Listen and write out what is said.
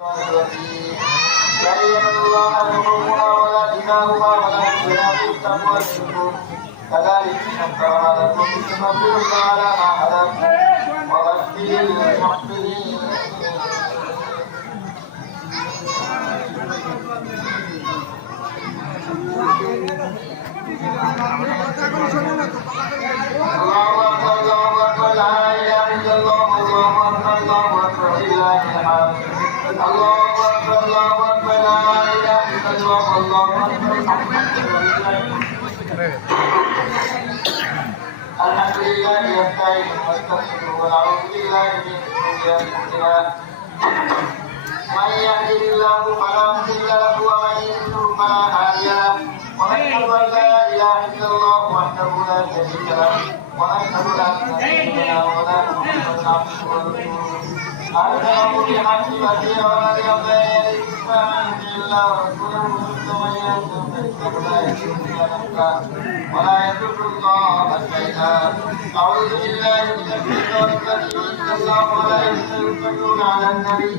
بين الله نورهما ولا ديناهما ولا يجتنى بالتقوى منكم كذلك سخرها لكم لتكبروا على ما هداكم وبشر المحسنين. الله أكبر الله أكبر لا إله إلا الله الله أكبر الله أكبر لله الحمد. الله أكبر الله أكبر لا إله إلا الله الله أكبر الحمد لله يستعين ونستغفره ونعوذ بالله من شرور أنفسنا من يهده الله فلا مضل له ومن يضلل فلا هادي له ونشهد أن لا إله إلا الله وحده لا شريك له ونشهد أن سيدنا ولا محمدا عبده ورسوله أرسله بالحق بشيرا ونذيرا فمن يطع الله ورسوله ومن يتق لا يضر نفسه ولا يضر الله شيئا. أعوذ بالله من الشيطان الرجيم. صلى الله عليه وسلم على النبي